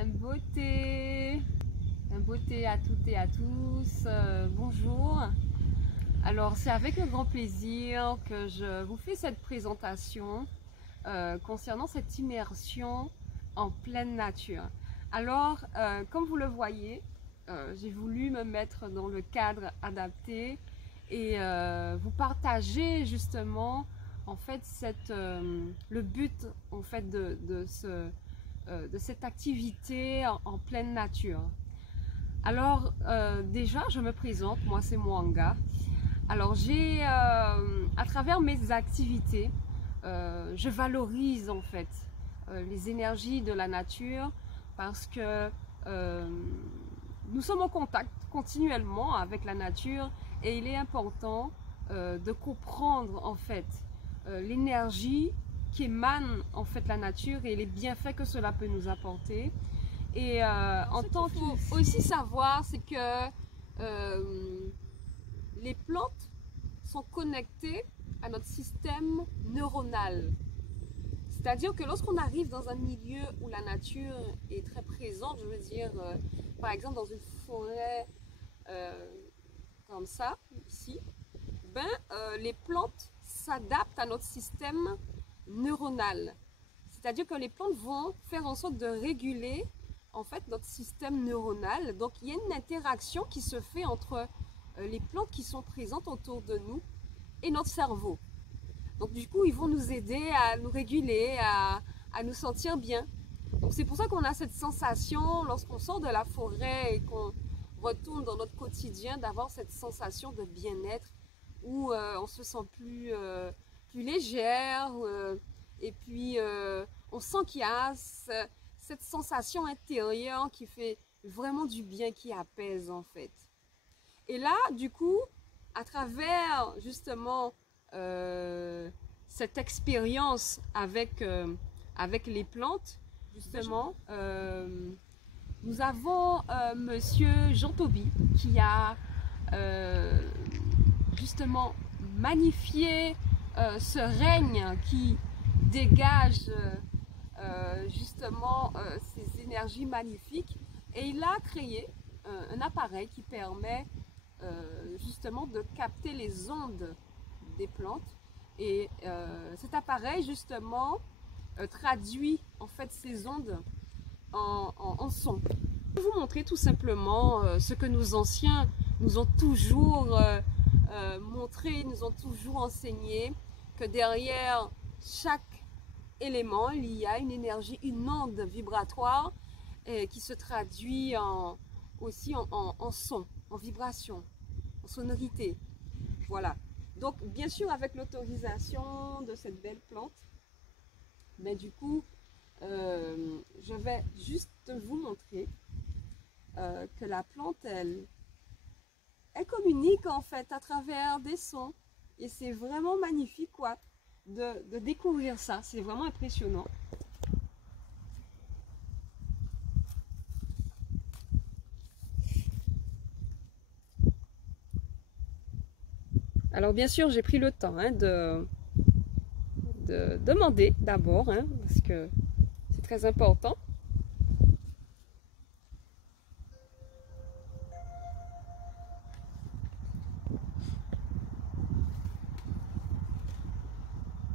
Un beauté à toutes et à tous. Bonjour. Alors, c'est avec un grand plaisir que je vous fais cette présentation concernant cette immersion en pleine nature. Alors, comme vous le voyez, j'ai voulu me mettre dans le cadre adapté et vous partager justement en fait le but en fait de cette activité en pleine nature. Alors déjà je me présente, moi c'est Mwanga. Alors à travers mes activités, je valorise en fait les énergies de la nature parce que nous sommes en contact continuellement avec la nature et il est important de comprendre en fait l'énergie qui émane en fait la nature et les bienfaits que cela peut nous apporter. Et en tant qu'il faut aussi savoir, c'est que les plantes sont connectées à notre système neuronal. C'est-à-dire que lorsqu'on arrive dans un milieu où la nature est très présente, je veux dire, par exemple dans une forêt comme ça, ici, les plantes s'adaptent à notre système neuronal. C'est-à-dire que les plantes vont faire en sorte de réguler en fait notre système neuronal. Donc il y a une interaction qui se fait entre les plantes qui sont présentes autour de nous et notre cerveau. Donc du coup, ils vont nous aider à nous réguler, à nous sentir bien. Donc c'est pour ça qu'on a cette sensation lorsqu'on sort de la forêt et qu'on retourne dans notre quotidien d'avoir cette sensation de bien-être où on se sent plus légère et puis on sent qu'il y a cette sensation intérieure qui fait vraiment du bien, qui apaise en fait. Et là, du coup, à travers justement cette expérience avec les plantes, justement, nous avons Monsieur Jean Toby qui a justement magnifié ce règne qui dégage justement ces énergies magnifiques, et il a créé un appareil qui permet justement de capter les ondes des plantes, et cet appareil justement traduit en fait ces ondes en son. Je vais vous montrer tout simplement ce que nos anciens nous ont toujours montré, nous ont toujours enseigné, que derrière chaque élément, il y a une énergie, une onde vibratoire qui se traduit aussi en son, en vibration, en sonorité. Voilà. Donc, bien sûr, avec l'autorisation de cette belle plante, mais du coup, je vais juste vous montrer que la plante, elle communique en fait à travers des sons. Et c'est vraiment magnifique quoi, de découvrir ça. C'est vraiment impressionnant. Alors bien sûr, j'ai pris le temps de demander d'abord, parce que c'est très important.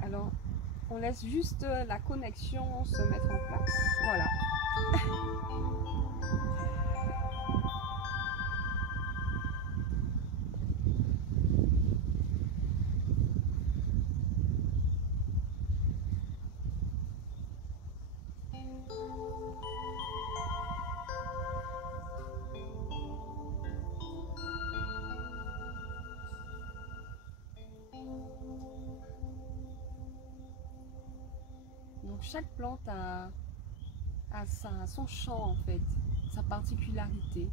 Alors, on laisse juste la connexion se mettre en place. Voilà. Donc chaque plante a son chant en fait, sa particularité.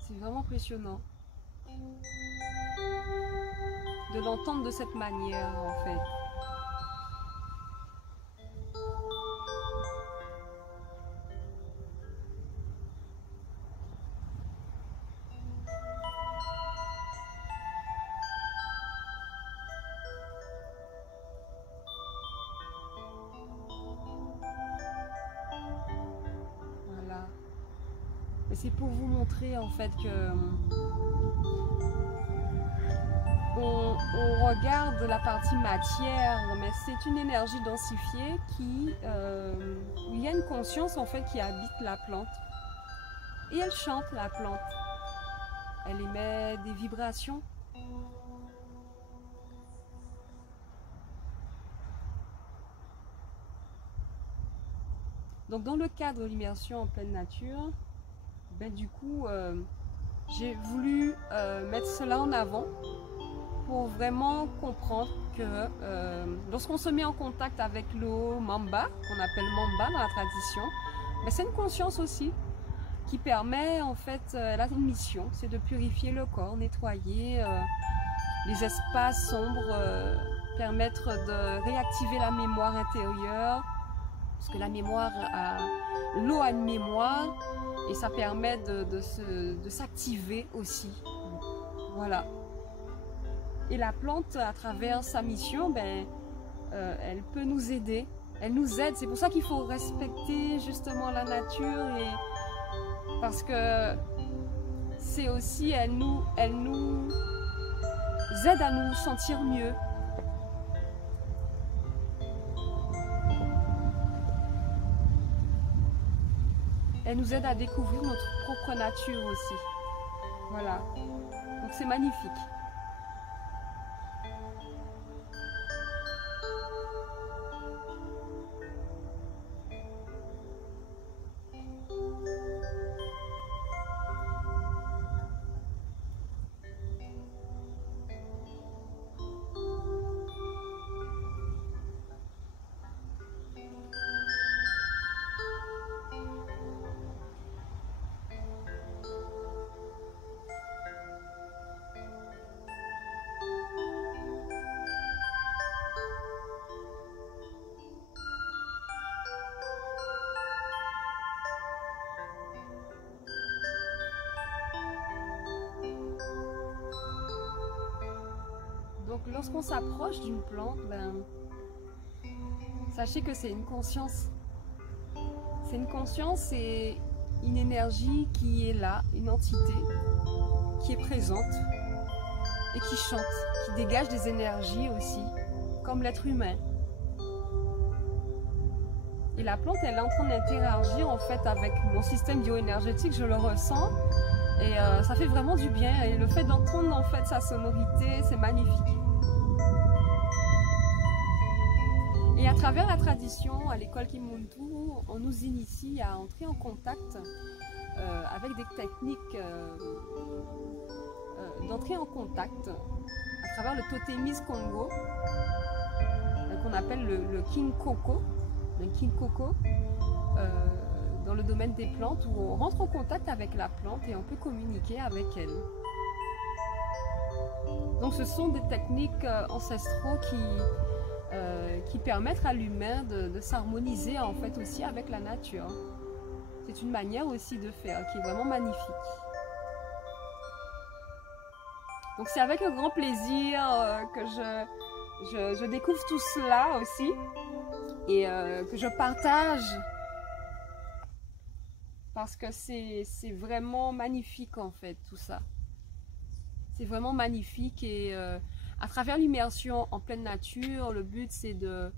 C'est vraiment impressionnant de l'entendre de cette manière en fait. c'est pour vous montrer en fait que on regarde la partie matière, mais c'est une énergie densifiée où il y a une conscience en fait qui habite la plante. Et elle chante, la plante. Elle émet des vibrations. Donc dans le cadre de l'immersion en pleine nature, ben, du coup, j'ai voulu mettre cela en avant pour vraiment comprendre que lorsqu'on se met en contact avec l'eau Mamba, qu'on appelle Mamba dans la tradition, ben, c'est une conscience aussi qui permet, en fait, elle a une mission, c'est de purifier le corps, nettoyer les espaces sombres, permettre de réactiver la mémoire intérieure, parce que la mémoire l'eau a une mémoire et ça permet de s'activer aussi. Voilà. Et la plante, à travers sa mission, ben, elle peut nous aider. Elle nous aide. C'est pour ça qu'il faut respecter justement la nature parce que c'est aussi, elle nous aide à nous sentir mieux. Elle nous aide à découvrir notre propre nature aussi. Voilà. Donc c'est magnifique. Donc lorsqu'on s'approche d'une plante, ben, sachez que c'est une conscience. C'est une conscience et une énergie qui est là, une entité qui est présente et qui chante, qui dégage des énergies aussi, comme l'être humain. Et la plante, elle est en train d'interagir en fait avec mon système bioénergétique, je le ressens. Et ça fait vraiment du bien. Et le fait d'entendre en fait sa sonorité, c'est magnifique. Et à travers la tradition, à l'école Kimuntu, on nous initie à entrer en contact avec des techniques d'entrer en contact à travers le totémisme Congo, qu'on appelle le Kinkoko. Le Kinkoko, dans le domaine des plantes, où on rentre en contact avec la plante et on peut communiquer avec elle. Donc ce sont des techniques ancestraux qui permettent à l'humain de s'harmoniser en fait aussi avec la nature. C'est une manière aussi de faire qui est vraiment magnifique. Donc c'est avec un grand plaisir que je découvre tout cela aussi et que je partage parce que c'est vraiment magnifique en fait tout ça. C'est vraiment magnifique et à travers l'immersion en pleine nature, le but c'est de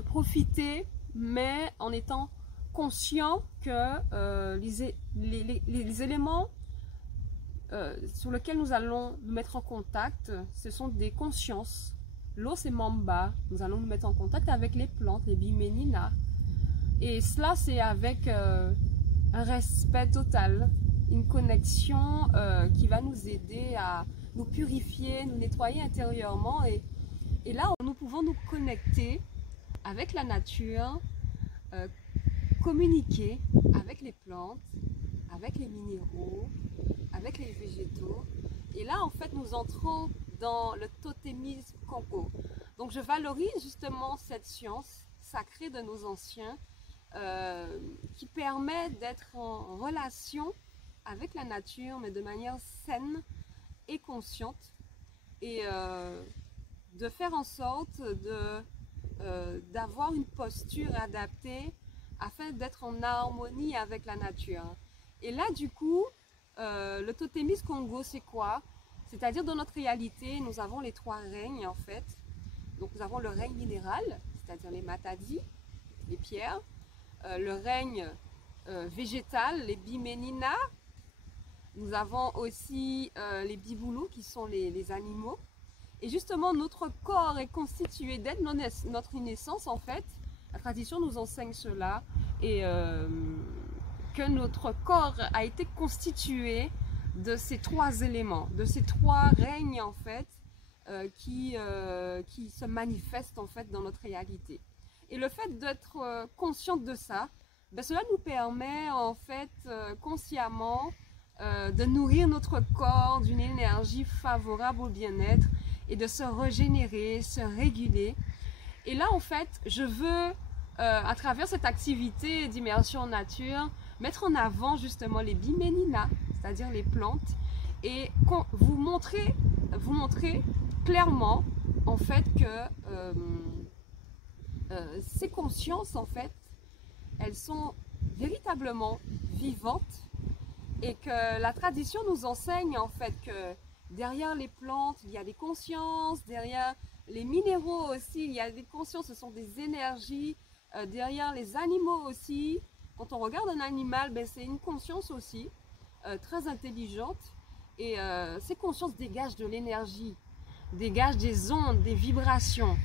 profiter mais en étant conscient que les éléments sur lesquels nous allons nous mettre en contact, ce sont des consciences. L'eau c'est Mamba, nous allons nous mettre en contact avec les plantes, les Bimenina. Et cela c'est avec un respect total, une connexion qui va nous aider à nous purifier, nous nettoyer intérieurement. Et là, nous pouvons nous connecter avec la nature, communiquer avec les plantes, avec les minéraux, avec les végétaux. Et là, en fait, nous entrons dans le totémisme Congo. Donc, je valorise justement cette science sacrée de nos anciens qui permet d'être en relation avec la nature, mais de manière saine et consciente, et de faire en sorte d'avoir une posture adaptée afin d'être en harmonie avec la nature. Et là, du coup, le totémisme Congo, c'est quoi? C'est-à-dire, dans notre réalité, nous avons les 3 règnes, en fait. Donc, nous avons le règne minéral, c'est-à-dire les matadis, les pierres. Le règne végétal, les biménina. Nous avons aussi les biboulous, qui sont les animaux. Et justement, notre corps est constitué dès notre naissance, en fait. La tradition nous enseigne cela. Et que notre corps a été constitué de ces 3 éléments, de ces 3 règnes, en fait, qui se manifestent, en fait, dans notre réalité. Et le fait d'être consciente de ça, ben, cela nous permet, en fait, consciemment, de nourrir notre corps d'une énergie favorable au bien-être et de se régénérer, se réguler. Et là, en fait, je veux, à travers cette activité d'immersion en nature, mettre en avant justement les biménina, c'est-à-dire les plantes, et vous montrer clairement, en fait, que ces consciences, en fait, elles sont véritablement vivantes et que la tradition nous enseigne, en fait, que derrière les plantes, il y a des consciences, derrière les minéraux aussi, il y a des consciences, ce sont des énergies, derrière les animaux aussi. Quand on regarde un animal, ben, c'est une conscience aussi, très intelligente, et ces consciences dégagent de l'énergie, dégagent des ondes, des vibrations.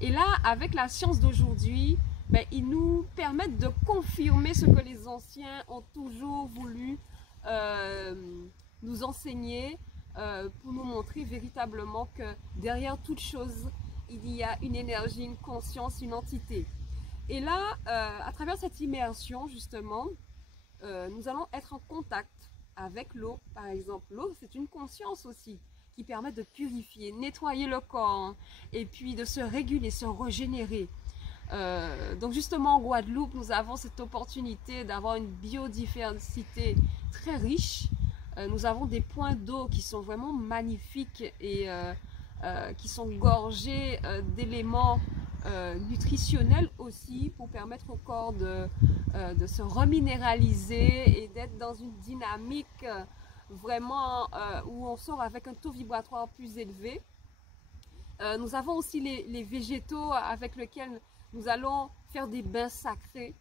Et là, avec la science d'aujourd'hui, ben, ils nous permettent de confirmer ce que les anciens ont toujours voulu nous enseigner, pour nous montrer véritablement que derrière toute chose, il y a une énergie, une conscience, une entité. Et là, à travers cette immersion, justement, nous allons être en contact avec l'eau, par exemple. L'eau, c'est une conscience aussi qui permet de purifier, nettoyer le corps, et puis de se réguler, se régénérer. Donc justement, en Guadeloupe, nous avons cette opportunité d'avoir une biodiversité très riche. Nous avons des points d'eau qui sont vraiment magnifiques et qui sont gorgés d'éléments nutritionnels aussi pour permettre au corps de se reminéraliser et d'être dans une dynamique vraiment où on sort avec un taux vibratoire plus élevé. Nous avons aussi les végétaux avec lesquels nous allons faire des bains sacrés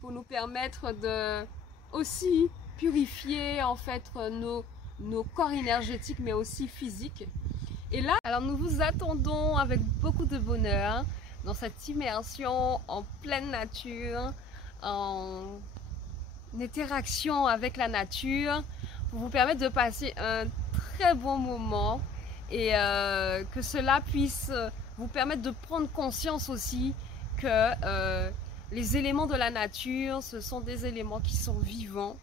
pour nous permettre de aussi purifier en fait nos corps énergétiques mais aussi physiques. Et là, alors nous vous attendons avec beaucoup de bonheur dans cette immersion en pleine nature, en interaction avec la nature, pour vous permettre de passer un très bon moment et que cela puisse vous permettre de prendre conscience aussi que les éléments de la nature, ce sont des éléments qui sont vivants.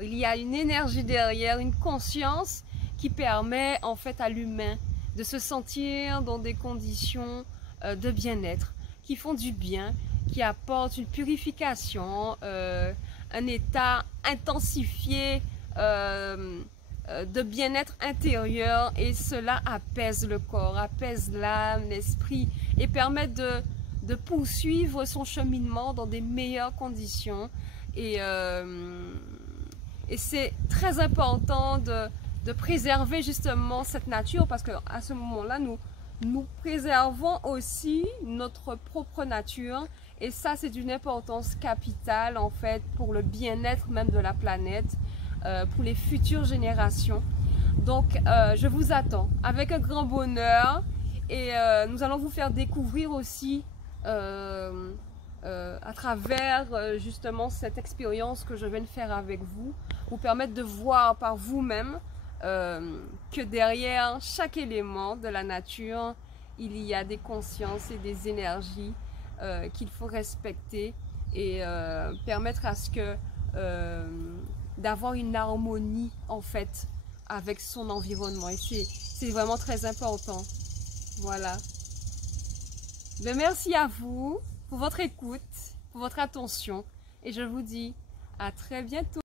Il y a une énergie derrière, une conscience qui permet en fait à l'humain de se sentir dans des conditions de bien-être, qui font du bien, qui apportent une purification, un état intensifié de bien-être intérieur, et cela apaise le corps, apaise l'âme, l'esprit et permet de poursuivre son cheminement dans des meilleures conditions. Et c'est très important de préserver justement cette nature, parce qu'à ce moment-là, nous préservons aussi notre propre nature, et ça c'est d'une importance capitale en fait pour le bien-être même de la planète, pour les futures générations. Donc je vous attends avec un grand bonheur, et nous allons vous faire découvrir aussi à travers justement cette expérience que je viens de faire avec vous, vous permettre de voir par vous-même que derrière chaque élément de la nature, il y a des consciences et des énergies qu'il faut respecter, et permettre à ce que d'avoir une harmonie en fait avec son environnement, et c'est vraiment très important. Voilà. Ben, merci à vous pour votre écoute, pour votre attention, et je vous dis à très bientôt.